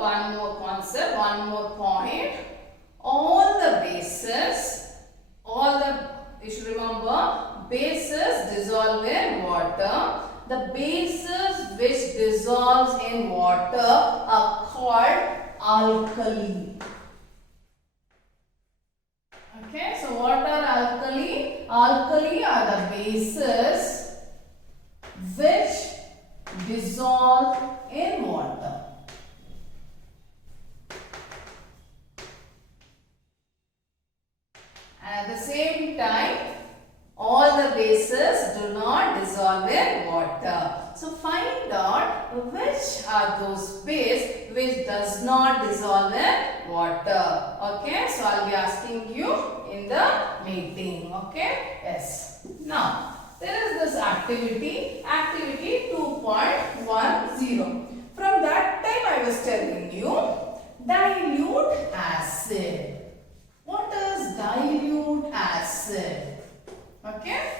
one more concept, one more point. All the bases, you should remember, bases dissolve in water. The bases which dissolves in water are called alkali. Okay, so what are alkali? Alkali are the bases which dissolve in water. At the same time, all the bases do not dissolve in water. So find out which are those bases which does not dissolve in water. Okay, so I'll be asking you in the meeting. Okay, yes. Now, there is this activity 2.10. From that time I was telling you, dilute acid. What is dilute acid? Okay.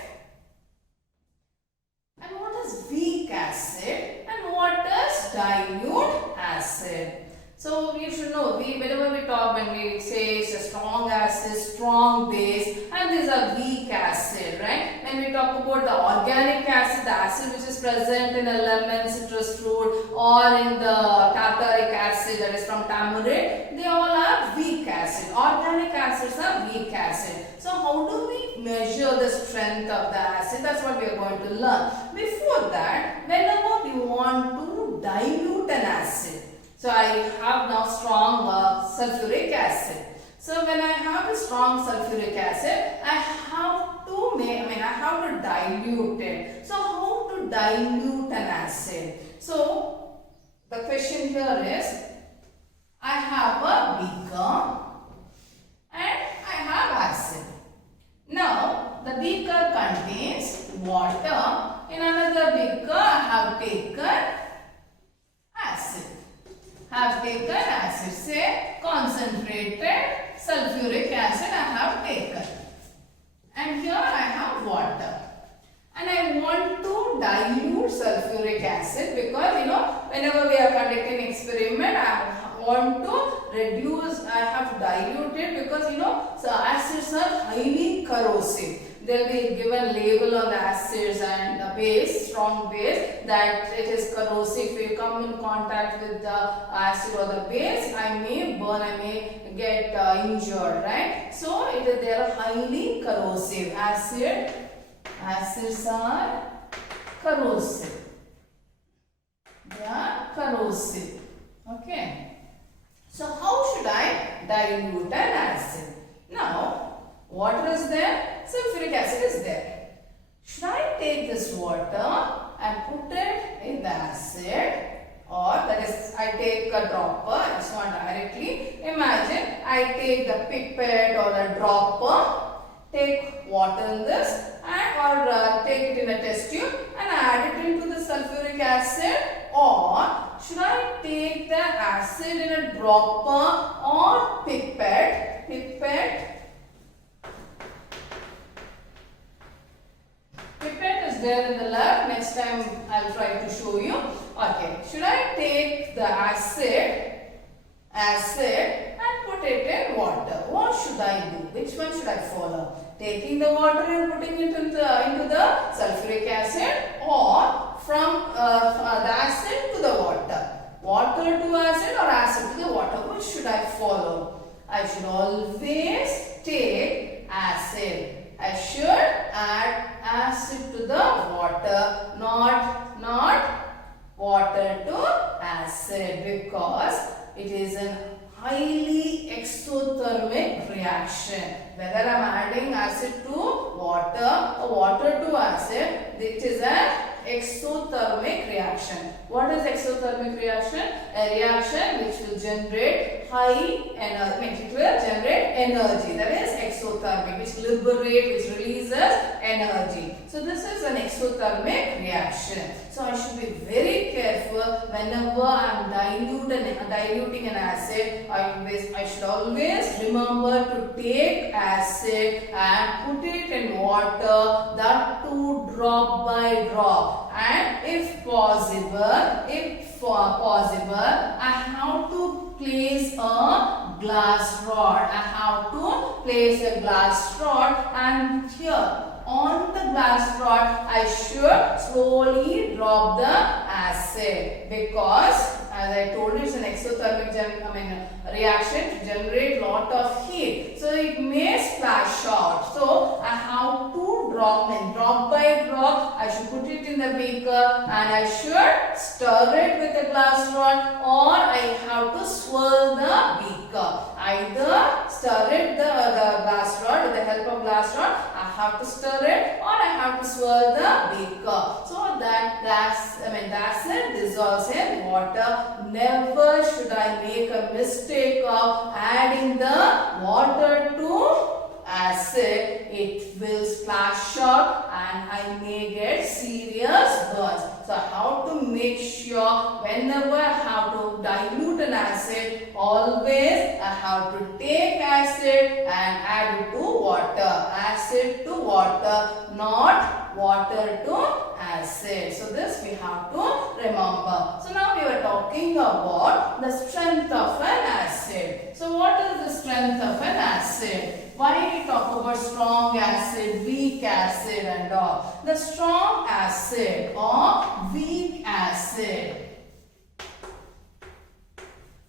And what is weak acid? And what is dilute acid? So you should know, whenever we talk, when we say it's a strong acid, strong base, and these are weak acid, right? When we talk about the organic acid, the acid which is present in a lemon, citrus fruit, or in the tartaric acid that is from tamarind, they all are weak acid. Organic acids are weak acid. So how do we measure the strength of the acid? That's what we are going to learn. Before that, whenever we want to dilute an acid, so I have now strong sulfuric acid. So when I have a strong sulfuric acid, I have to dilute it. So how to dilute an acid? So the question here is, I have a beaker and I have acid. Now the beaker contains water. In another beaker I have taken acid. Say concentrated sulfuric acid I have taken. And here I have water. And I want to dilute sulfuric acid because whenever we are conducting experiment, I want to reduce, I have to dilute it because so acids are highly corrosive. There will be given label on the acids and the base, strong base, that it is corrosive. If you come in contact with the acid or the base, I may burn, I may get injured, right? So they are highly corrosive. Acids are corrosive. They are corrosive. Okay. So how should I dilute an acid? Now, water is there, sulfuric acid is there. Should I take this water and put it in the acid, or that is, I take a dropper, it's not directly. Imagine I take the pipette or the dropper, take water in this or take it in a test tube and add it into the sulfuric acid, or should I take the acid in a dropper or pipette? Pipette is there in the lab. Next time I'll try to show you. Okay, should I take the acid and put it in water? What should I do? Which one should I follow? Taking the water and putting it into the sulfuric acid, or from the acid to the water? Water to acid or acid to the water? Which should I follow? I should always take acid. I should add acid to the water, not water to acid, because it is a highly exothermic reaction. Whether I am adding acid to water or water to acid, it is an exothermic reaction. What is exothermic reaction? A reaction which will generate high energy. It will generate energy. That is exothermic, which releases energy. So this is an exothermic reaction. So I should be very careful whenever I am diluting an acid. I should always remember to take acid and put it in water, that too drop by drop. And if possible, I have to place a glass rod. I have to place a glass rod, and here on the glass rod I should slowly drop the acid, because as I told you, it's an exothermic reaction to generate lot of heat. So it may splash out. So I have to drop by drop. I should put it in the beaker and I should stir it with a glass rod, or I have to swirl the beaker. Either stir it the glass rod with the help of glass rod, I have to stir it, or I have to swirl the beaker. So that the acid dissolves in water. Never should I make a mistake of adding the water to acid. It will splash out and I may get serious burns. So how to make sure whenever I have to dilute an acid, always I have to take acid and add it to water. Acid to water, not water to acid. So this we have to remember. So now we were talking about the strength of an acid. So what is the strength of an acid? Why we talk about strong acid, weak acid and all? The strong acid or weak acid.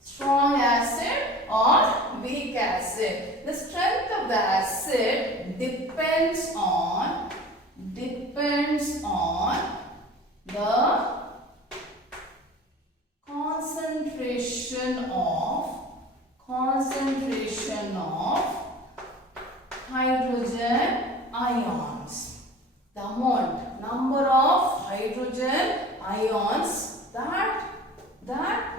Strong acid or weak acid. The strength of the acid depends on the concentration of hydrogen ions. The number of hydrogen ions that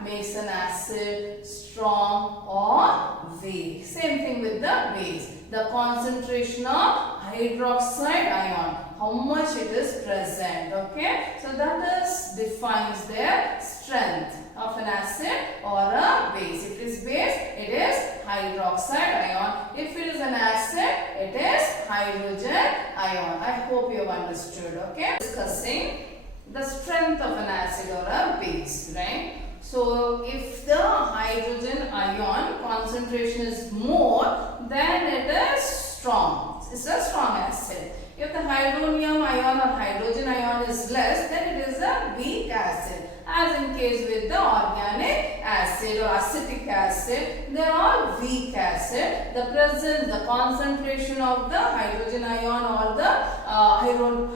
makes an acid strong or weak. Same thing with the base. The concentration of hydroxide ion, how much it is present. Okay, so that defines their strength of an acid or a base. If it is base, it is hydroxide ion. If it is an acid, it is hydrogen ion. I hope you have understood. Okay, discussing the strength of an acid or a base, right? So if the hydrogen ion concentration is more, then it is strong. It's a strong acid. If the hydronium ion or hydrogen ion is less, then it is a weak acid. As in case with the organic acid or acetic acid, they are all weak acid. The concentration of the hydrogen ion or the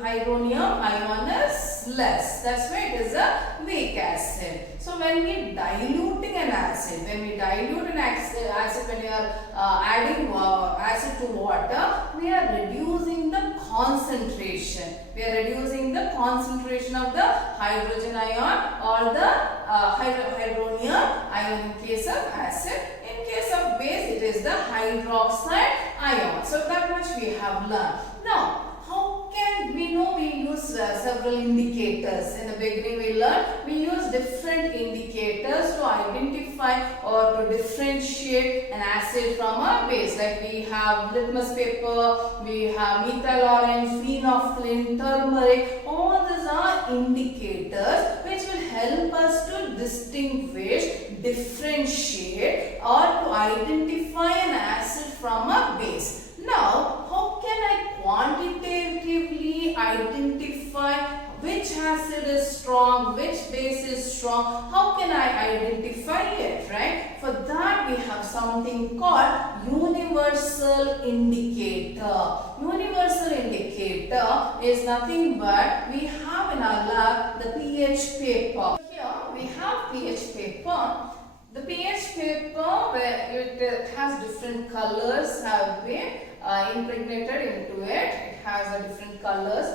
hydronium ion is less. That's why it is a weak acid. So when we diluting an acid, when we dilute an acid, when we are adding acid to water, we are reducing the concentration. We are reducing the concentration of the hydrogen ion or the hydronium ion in case of acid. In case of base, it is the hydroxide ion. So that much we have learned. Now, how can we know? We use several indicators. In the beginning we learned we use different indicators to identify or to differentiate an acid from a base. Like we have litmus paper, we have methyl orange, phenolphthalein, turmeric. All these are indicators which will help us to distinguish, differentiate or to identify an acid from a base. Now, how can I quantitatively identify which acid is strong, which base is strong? How can I identify it, right? For that we have something called universal indicator. Universal indicator is nothing but we have in our lab the pH paper. Here we have pH paper. The pH paper, where it has different colors have been impregnated into it. It has a different colors.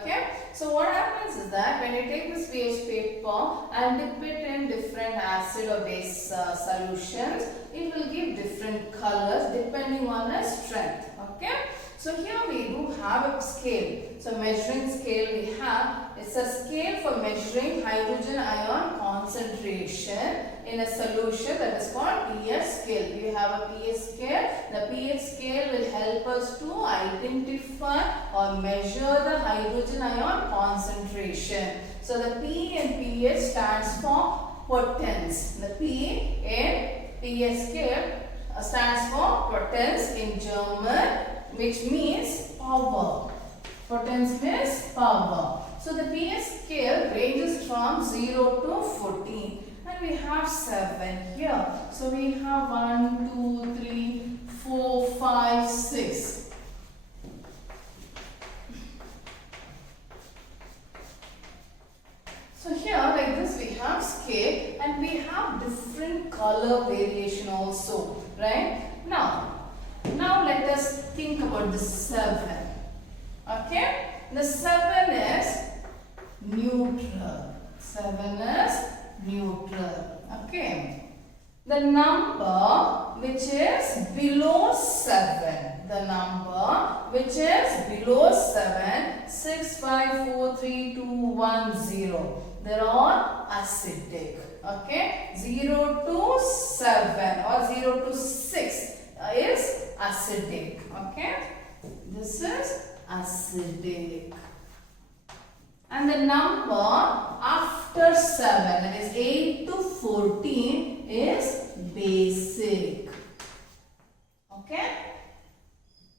Okay. So what happens is that when you take this pH paper and dip it in different acid or base solutions, it will give different colors depending on the strength. Okay. So here we do have a scale. So measuring scale we have, it's a scale for measuring hydrogen ion concentration in a solution, that is called pH scale. We have a pH scale. The pH scale will help us to identify or measure the hydrogen ion concentration. So the P in pH stands for potence. The P in pH scale stands for potence in German, which means power. Potence means power. So the pH scale ranges from 0 to 14. And we have 7 here. So we have 1, 2, 3, 4, 5, 6. So here like this we have scale and we have different color variation also, right? Now let us think about the 7. Okay? The 7 is neutral. 7 is neutral. Okay. The number which is below 7. The number which is below 7, 6, 5, 4, 3, 2, 1, 0. They are all acidic. Okay. 0 to 7 or 0 to 6 is acidic. Okay. This is acidic. And the number after 7, that is 8 to 14, is basic. Okay?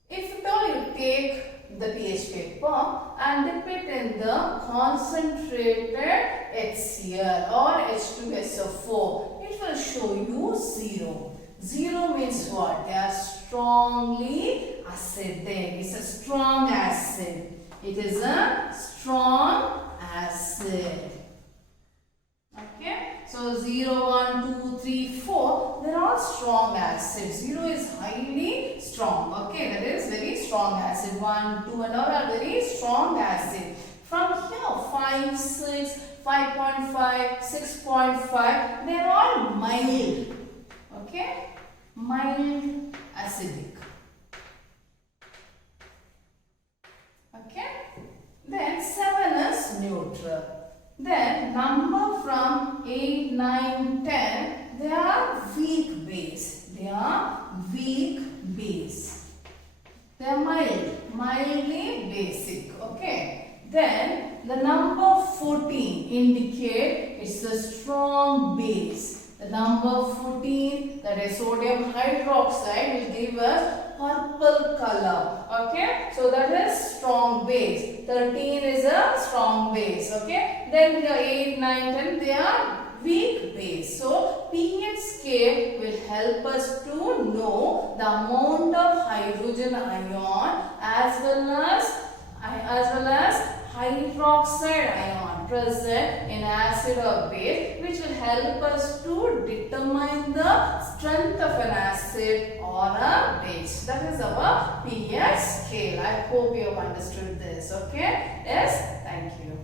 If at all you take the pH paper and dip it in the concentrated HCl or H2SO4, it will show you 0. 0 means what? They are strongly acidic. It's a strong acid. It is a strong acid. Okay. So 0, 1, 2, 3, 4. They are all strong acids. 0 is highly strong. Okay. That is very strong acid. 1, 2 and all are very strong acid. From here 5, 6, 5.5, 6.5. They are all mild. Okay. Mild acidic. Okay. Then 7 is neutral. Then number from 8, 9, 10, they are weak base. They are weak base. They are mild, mildly basic. Okay. Then the number 14 indicate it's a strong base. The number 14, that is sodium hydroxide, will give us purple color. Okay. So that is strong base. 13 is a strong base. Okay. Then the 8, 9, 10, they are weak base. So pH scale will help us to know the amount of hydrogen ion as well as hydroxide ion present in acid or base, which will help us to determine the strength of an acid or a base. That is our pH scale. I hope you have understood this. Okay. Yes. Thank you.